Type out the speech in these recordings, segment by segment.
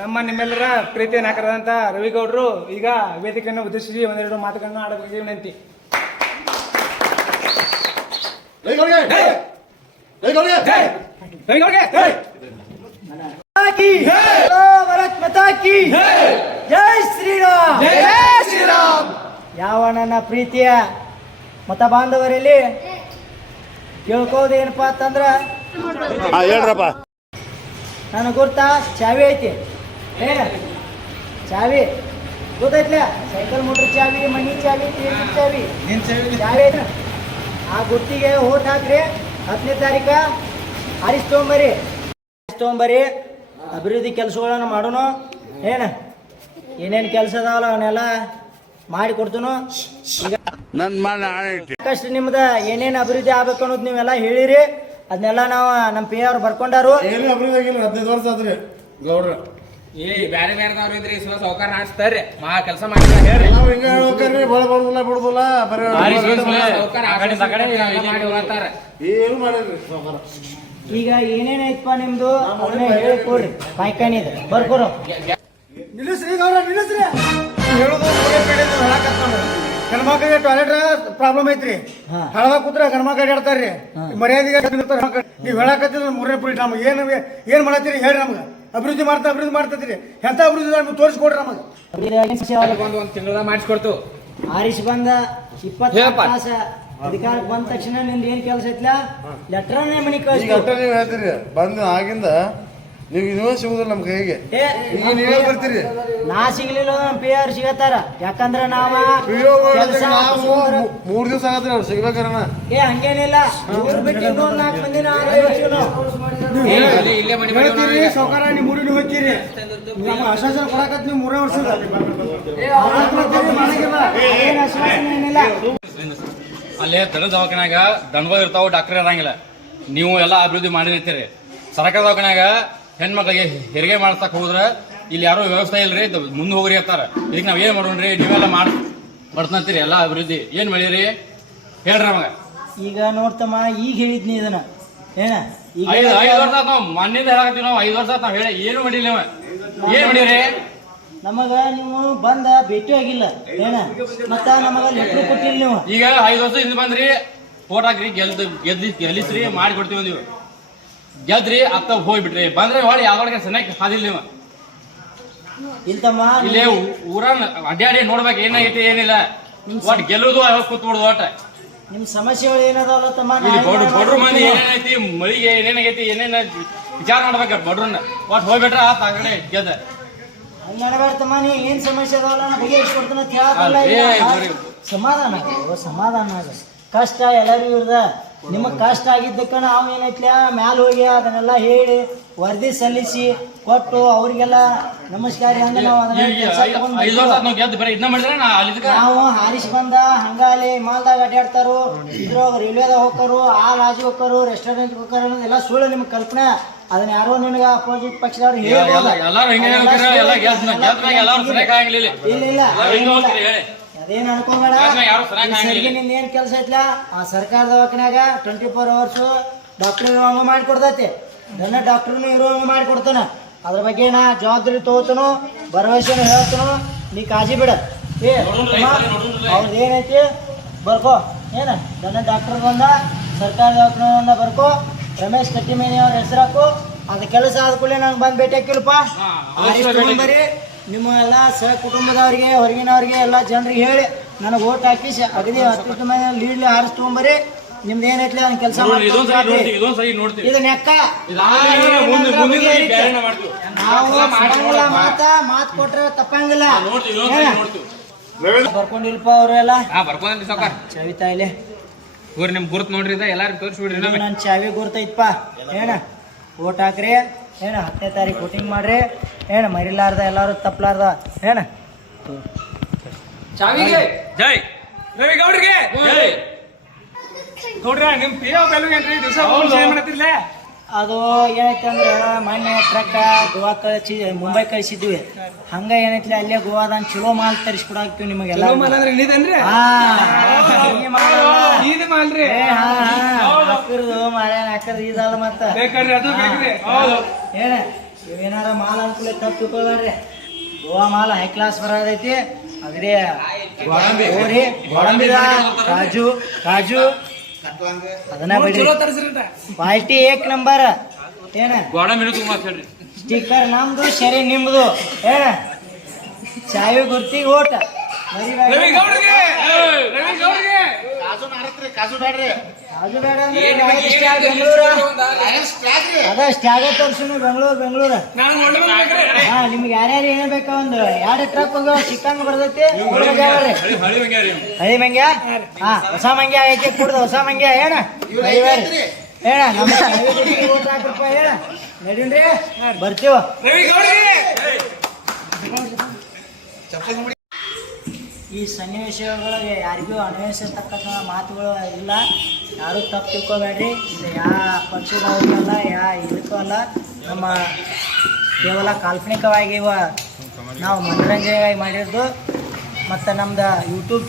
ನಮ್ಮ ನಿಮ್ಮೆಲ್ಲರ ಪ್ರೀತಿಯ ನಾಯಕರಾದಂಥ ರವಿಗೌಡರು ಈಗ ವೇದಿಕೆಯನ್ನು ಉದ್ದೇಶಿಸಿ ಒಂದೆರಡು ಮಾತುಗಳನ್ನು ಆಡಬೇಕು ವಿನಂತಿ. ಜೈ ಶ್ರೀರಾಮ್. ಯಾವ ನನ್ನ ಪ್ರೀತಿಯ ಮತ ಬಾಂಧವರಲ್ಲಿ ಕೇಳ್ಕೋದೇನಪ್ಪ ಅಂತಂದ್ರ ಹೇಳ್ರಪ್ಪ, ನನಗೆ ಗುರ್ತಾ ಚಾವಿ ಐತಿ. ಏನ ಚಾವಿ ಗೊತ್ತೈತ್ಲ? ಸೈಕಲ್ ಮೋಟ್ರ್ ಚಾವಿ, ಮನಿ ಚಾವಿ, ಚಾವಿ ಚಾವಿ ಐತ. ಆ ಗುರ್ತಿಗೆ ಓಟ್ ಹಾಕ್ರಿ. 10ನೇ ತಾರೀಕ ಆರಿಸ್ತೊಂಬರಿ ಅಭಿವೃದ್ಧಿ ಕೆಲಸಗಳನ್ನು ಮಾಡೋಣ. ಏನೇನು ಕೆಲಸ ಅದಾವಲ್ಲ ಅವನ್ನೆಲ್ಲ ಮಾಡಿ ಕೊಡ್ತನು. ಈಗ ಸಾಕಷ್ಟು ನಿಮ್ದು ಏನೇನು ಅಭಿವೃದ್ಧಿ ಆಗ್ಬೇಕು ಅನ್ನೋದು ನೀವೆಲ್ಲ ಹೇಳಿರಿ. ಅದನ್ನೆಲ್ಲ ನಾವು ನಮ್ಮ ಪಿ ಅವ್ರು ಬರ್ಕೊಂಡಾರು. ಏನು ಅಭಿವೃದ್ಧಿ ಆಗಿಲ್ಲ, 15 ವರ್ಷ ಆದ್ರಿ ಗೌಡ್ರ. ಬ್ಯಾರೆ ಬೇರೆದವ್ರು ಇದ್ರಿ ಸೌಕರ್ಯ ಮಾಡಿಸ್ತಾರ್ರಿ, ಕೆಲಸ ಮಾಡಿದ್ರೆ ಹೇಳ್ರಿ. ನಾವು ಹಿಂಗ ಹೇಳ್ಬೇಕ್ರಿ, ಬಿಡುದಿಲ್ಲ ಏನು ಮಾಡಿದ್ರಿ ಸೌಕರ್ಯ. ಈಗ ಏನೇನೈತಪ್ಪ ನಿಮ್ದು ಅದನ್ನ ಹೇಳಿ ಕೊಡ್ರಿ. ಪಾಯ್ಕಾನಿದೆ ಬರ್ಕೊರು. ನಿಲ್ಲಿಸ್ರಿ ಗೌಡ್ರ, ನಿಲ್ಲಿಸ್ರಿ. ಹೇಳೋದು ಗಣಮಕ್ಳಿಗೆ ಟಾಯ್ಲೆಟ್ ಪ್ರಾಬ್ಲಮ್ ಐತ್ರಿ. ಹಳದಾಗ ಕೂತ್ರೆ ಗಣಮಕ್ಳು ಅಡ್ಯಾಡ್ತಾರ್ರಿ, ಮರ್ಯಾದೆಗೆ ನೀವು ಹೇಳಕತ್ತಿದ್ರೆ 3ನೇ ಪೀಳಿಗೆ ನಮ್ಗೆ ಏನ್ ಮಾಡತ್ತೀರಿ ಹೇಳ್ರಿ. ನಮ್ಗೆ ಅಭಿವೃದ್ಧಿ ಮಾಡ್ತೈತ್ರಿ. ಎಂತ ಅಭಿವೃದ್ಧಿ ತೋರಿಸ್ಕೊಡ್ರಿ ನಮಗೆ. ಒಂದ್ ತಿಂಗಳ ಮಾಡಿಸ್ಕೊಡ್ತು. ಆರಿಸಿ ಬಂದ 20 ತಾಸ ಅಧಿಕಾರಕ್ಕೆ ಬಂದ ತಕ್ಷಣ ನಿಂದ ಏನ್ ಕೆಲಸ ಐತ್ಲ ಲೆಟ್ರನೇ ಮನಿ ಕಳಿಸ್ತೀವಿ. ನೀವು ಹೇಳ್ತೀರಿ ಬಂದ ಆಗಿಂದ ನೀವು ಇನ್ನೂ ಸಿಗುದಿಲ್ಲ ನಮ್ ಕೈಗೆ. ಈಗ ನೀವೇ ಬರ್ತೀರಿ. ನಾ ಸಿಗ್ಲಿಲ್ಲ ನಮ್ಮ ಪಿ ಆರ್ ಸಿಗತ್ತಾರ. ಯಾಕಂದ್ರ ನಾವ 3 ದಿವಸ ಆಗತ್ರಿ ಅವ್ರು ಸಿಗ್ಬೇಕಾರ. ಹಂಗೇನಿಲ್ಲ, ಊರ್ ಬಿಟ್ಟು ಇನ್ನೊಂದ್ 4 ಮಂದಿ ಸೌಕರ್ಯ ನೀವು ಮೂರು ಹೋಗ್ತೀರಿ. ನಮ್ಮ ಆಶ್ವಾಸನೆ ಕೊಡಕತ್ ನೀವು 3 ವರ್ಷದ ಏನ್ ಆಶ್ವಾಸನೆ ಏನಿಲ್ಲ. ಅಲ್ಲೇ ದನ ದವಾಖಾನ್ಯಾಗ ದನಗಳು ಇರ್ತಾವ, ಡಾಕ್ಟರ್ ಇರಂಗಿಲ್ಲ. ನೀವು ಎಲ್ಲ ಅಭಿವೃದ್ಧಿ ಮಾಡಿ ನಿಂತೀರಿ. ಸರ್ಕಾರ ದವಾಖಾನ್ಯಾಗ ಹೆಣ್ಮಕ್ಳಿಗೆ ಹೆರಿಗೆ ಮಾಡ್ಸಕ್ ಹೋದ್ರ ಇಲ್ಲಿ ಯಾರೋ ವ್ಯವಸ್ಥೆ ಇಲ್ರಿ, ಮುಂದೆ ಹೋಗ್ರಿ ಅಂತಾರ. ಇದಕ್ಕೆ ನಾವ್ ಏನ್ ಮಾಡೋಣ್ರಿ? ನೀವೆಲ್ಲ ಮಾಡ್ತಂತೀರಿ ಎಲ್ಲ ಅಭಿವೃದ್ಧಿ. ಏನ್ ಮಾಡಿರಿ ಹೇಳ್ರಿ ನಮಗ. ಈಗ ನೋಡ್ತಮ್ಮ, ಈಗ ಹೇಳಿದ್ನಿ ಇದನ್ನ ಏನ 5 ವರ್ಷ ಆತ್ ನಾವು ಮಣ್ಣಿಂದ ಹೇಳಕತ್ತೀವಿ. ನಾವು 5 ವರ್ಷ ಆತ್ ನಾವ್ ಹೇಳಿ ಏನು ಮಾಡಿಲ್ಲ. ಏನ್ ಮಾಡಿರಿ? ನಮಗ ನೀವು ಬಂದ ಭೇಟಿ ಆಗಿಲ್ಲ ಏನ, ಮತ್ತ ನಮಗ ಲೆಟ್ರು ಕೊಟ್ಟಿಲ್ಲ ನೀವು. ಈಗ 5 ವರ್ಷ ಹಿಂದೆ ಬಂದ್ರಿ, ಫೋಟ್ ಹಾಕ್ರಿ, ಗೆಲ್ಲಿಸ್ರಿ, ಮಾಡಿ ಕೊಡ್ತೀವಿ ನೀವು. ಗೆದ್ರಿ ಅತ್ತ ಹೋಗ್ಬಿಟ್ರಿ, ಬಂದ್ರೆ ಹೊಳಿ ಯಾವಾಗ ಸನಿಯಾಗಿ ಹಾದಿಲ್ಲ ನೀವು. ಇಲ್ತಮ್ಮ, ಇಲ್ಲೇ ಊರನ್ನ ಅಡ್ಡಾಡಿ ನೋಡ್ಬೇಕು ಏನಾಗೈತಿ ಏನಿಲ್ಲ. ಒಟ್ ಗೆಲ್ಲುದು ಕೂತ್ಬಿಡುದು. ಒಟ್ಟ ನಿಮ್ ಸಮಸ್ಯೆಗಳು ಏನದಾವಲ್ಲ ತಮ್ಮ, ಬಡ್ರು ಮಂದಿ ಏನೇನೈತಿ, ಮಳಿಗೆ ಏನೇನಾಗೈತಿ, ಏನೇನ ವಿಚಾರ ಮಾಡ್ಬೇಕ. ಬಡ್ರನ್ನ ಒಟ್ ಹೋಗ್ಬಿಟ್ರ ಆತ ಆ ಕಡೆ ಗೆದ್ದ. ಹಂಗ ಮಾಡಬೇಡ್ತಮ್ಮ. ನೀ ಏನ್ ಸಮಸ್ಯೆ ಅದಾವಲ್ಲ ನಾ ಬಗೆಹರಿಸ್ಕೊಡ್ತಾನ ಅಂತ ಸಮಾಧಾನ ಸಮಾಧಾನ ಆಗ. ಕಷ್ಟ ಎಲ್ಲರಿಗೂ ಇರ್ದ. ನಿಮಗ್ ಕಷ್ಟ ಆಗಿದ್ದಕ್ಕ ನಾವು ಏನೈತ್ಲ ಮ್ಯಾಲ ಹೋಗಿ ಅದನ್ನೆಲ್ಲ ಹೇಳಿ ವರದಿ ಸಲ್ಲಿಸಿ ಕೊಟ್ಟು ಅವ್ರಿಗೆಲ್ಲ ನಮಸ್ಕಾರ ಅಂದ ನಾವು ಹಾರಿಸಿ ಬಂದ ಹಂಗಾಲಿ ಮಾಲ್ದಾಗ ಅಡ್ಡಾಡ್ತಾರು, ಇದ್ರೊಳಗ ರೈಲ್ವೆದಾಗ ಹೋಗ್ತಾರು, ಆ ಲಾಜ್ ಹೋಗ್ತಾರು, ರೆಸ್ಟೋರೆಂಟ್ ಹೋಗ್ತಾರ ಅನ್ನೋದೆಲ್ಲ ಸುಳ್ಳು ನಿಮ್ಗೆ ಕಲ್ಪನೆ. ಅದನ್ನ ಯಾರೋ ನಿನಗ ಅಪೋಸಿಟ್ ಪಕ್ಷದವ್ರು ಇಲ್ಲ ಅದೇನು ಅನ್ಕೋಬೇಡ. ನಿಂದ ಏನ್ ಕೆಲಸ ಐತ್ಲ ಆ ಸರ್ಕಾರ ದವಾಖಾನ್ಯಾಗ 24 hours ಡಾಕ್ಟರ್ ಇರುವಂಗ ಮಾಡಿಕೊಡ್ತೈತಿ. ನನ್ನ ಡಾಕ್ಟರ್ನು ಇರುವಂಗ ಮಾಡಿಕೊಡ್ತಾನ. ಅದ್ರ ಬಗ್ಗೆ ನಾ ಜವಾಬ್ದಾರಿ ತಗೋತನು, ಭರವಸೆನು ಹೇಳ್ತಾನು. ನೀ ಕಾಳಜಿ ಬಿಡ. ಅವ್ರದ್ದು ಏನೈತಿ ಬರ್ಕೋ. ಏನ ನನ್ನ ಡಾಕ್ಟರ್ ಬಂದ, ಸರ್ಕಾರ ದವಾಖಾನೆ ಬರ್ಕೋ, ರಮೇಶ್ ಕಟ್ಟಿಮೇನಿ ಅವ್ರ ಹೆಸರು ಹಾಕು. ಅದ ಕೆಲಸ ಆದ ಕೂಡಲೇ ನಂಗೆ ಬಂದು ಭೇಟಿ ಹಾಕಿಲ್ಲಪ್ಪ. ಬರೀ ನಿಮ್ಮ ಎಲ್ಲ ಸಹ ಕುಟುಂಬದವ್ರಿಗೆ, ಹೊರಗಿನವ್ರಿಗೆ, ಎಲ್ಲ ಜನರಿಗೆ ಹೇಳಿ ನನಗೆ ಓಟ್ ಹಾಕಿ ಅಗದಿ ಅತ್ಯುತ್ತಮ ಲೀಡ್ಲಿ ಹಾರಿಸಿ ತಗೊಂಬರಿ. ನಿಮ್ದು ಏನೈತ್ಲಿ ಅದನ್ನ ಕೆಲಸ ಇದು ನೆಕ್ಕ. ನಾವು ಮಾತು ಕೊಟ್ರೆ ತಪ್ಪಂಗಿಲ್ಲ. ಬರ್ಕೊಂಡಿಲ್ಪ ಅವರೆಲ್ಲ ಚವಿತಾ ಇಲ್ಲಿ ನಿಮ್ ಗುರುತ್ ನೋಡ್ರಿ, ಎಲ್ಲಾರು ತೋರಿಸ್ಬಿಡ್ರಿ. ನನ್ನ ಚಾವಿ ಗುರ್ತೈತಪ್ಪ. ಏನ ಓಟ್ ಹಾಕ್ರಿ. 10ನೇ ತಾರೀಕು ವೋಟಿಂಗ್ ಮಾಡ್ರಿ. ಮರಿಲಾರ್ದ ಎಲ್ಲಾರು ತಪ್ಪಲಾರ್ದ. ಚಾವಿಗೆ ಜೈ, ರವಿಗೌಡ್ರಿಗೆ ಜೈ. ನೋಡ್ರಿ ನಿಮ್ ಪಿ ಓ ಬೆಲು ಏನ್ರಿ ದಿವಸ ಮಾಡತ್ತಿರ್ಲೇ ಅದು ಏನೈತೆ ಅಂದ್ರೆ ಮೊನ್ನೆ ಟ್ರಕ್ ಗೋವಾ ಕಳಿಸಿ ಮುಂಬೈ ಕಳಿಸಿದ್ವಿ ಹಂಗ ಏನೈತಿ ಅಲ್ಲೇ ಗೋವಾದಾಗ ಚಲೋ ಮಾಲ್ ತರಿಸ್ಕೊಡಾಕ್ತಿವಿ ನಿಮಗೆಲ್ಲ ಅಂದ್ರೆ ಇಲ್ಲಿದೇನ್ರಿ ಹಾಕಿರ್ದು ಹಾಕಿರ್ದು ಇದಲ್ಲ ಮತ್ತ ಬೇಕ್ರಿ ಅದು ಬೇಕ್ರಿ ಹೌದು ಏನ ಏನಾರ ಮಾಲ್ ಅನ್ಕೂಲ ತಪ್ಪು ತಿಳ್ಕೊಳ್ರಿ ಗೋವಾ ಮಾಲ್ ಹೈ ಕ್ಲಾಸ್ ಬರೋದೈತಿ ಅದ್ರಿ ಗೋಡಂಬಿ ಕಾಜು ಕಾಜು ಅದನ್ನ ಬಿಡಿ ಕ್ವಾಲಿಟಿ ಏಕ್ ನಂಬರ್ ಏನ ಗೋಡಂಬಿ ತುಂಬಾ ಹೇಳ್ರಿ ಸ್ಟಿಕ್ಕರ್ ನಮ್ದು ಶರಿ ನಿಮ್ದು ಏನ ಚಾವಿ ಗುರ್ತಿಗೆ ಓಟ ರವಿ ಗೌಡ್ರಿಗೆ ಕಾಜು ಬೇಡ್ರಿ ಅದು ಬೇಡ ಬೆಂಗಳೂರು ಅದ ಸ್ಟ್ಯಾಗ ತೋರ್ಸುನು ಬೆಂಗಳೂರು ಹಾ ನಿಮ್ಗೆ ಯಾರ್ಯಾರು ಏನೇ ಬೇಕಾ ಒಂದು 2 ಟ್ರಕ್ ಹೋಗೋ ಚಿಕನ್ ಬರ್ತೈತಿ ಹಳಿ ಮಂಗ್ಯ ಹಾ ಹೊಸ ಮಂಗ್ಯ ಐತಿ ಕುಡ್ದು ಹೊಸ ಮಂಗ್ಯ ಏನ ಏನ ನಮ್ಮ ಊಟ ಏನ ನಡೀನ್ರಿ ಬರ್ತೀವ ರವಿ ಗೌಡ್ರಿಗೆ ಈ ಸನ್ನಿವೇಶಗಳಿಗೆ ಯಾರಿಗೂ ಅನ್ವಯಿಸತಕ್ಕಂಥ ಮಾತುಗಳು ಇಲ್ಲ ಯಾರು ತಪ್ಪು ತಿಳ್ಕೊಬೇಡ್ರಿ ಇದು ಯಾ ಪಕ್ಷದವ್ರಿಗೂ ಅಲ್ಲ ಇದಕ್ಕೂ ಅಲ್ಲ ನಮ್ಮ ಕೇವಲ ಕಾಲ್ಪನಿಕವಾಗಿ ನಾವು ಮನೋರಂಜನೆಗಾಗಿ ಮಾಡಿರೋದು ಮತ್ತು ನಮ್ದು ಯೂಟ್ಯೂಬ್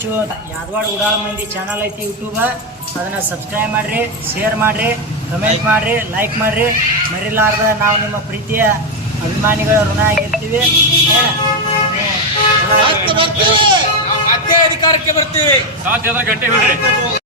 ಯಾದವಾಡ ಉಡಾಳ ಮಂದಿ ಚಾನಲ್ ಐತಿ ಯೂಟ್ಯೂಬ ಅದನ್ನು ಸಬ್ಸ್ಕ್ರೈಬ್ ಮಾಡಿರಿ ಶೇರ್ ಮಾಡಿರಿ ಕಮೆಂಟ್ ಮಾಡಿರಿ ಲೈಕ್ ಮಾಡಿರಿ ಮರಿಲಾರ್ದ ನಾವು ನಿಮ್ಮ ಪ್ರೀತಿಯ ಅಭಿಮಾನಿಗಳ ಋಣ ಆಗಿರ್ತೀವಿ ಮತ್ತೆ ಅಧಿಕಾರಕ್ಕೆ ಬರ್ತೀವಿ ಸಾಧ್ಯ ಗಂಟೆ ಬಿಡ್ರಿ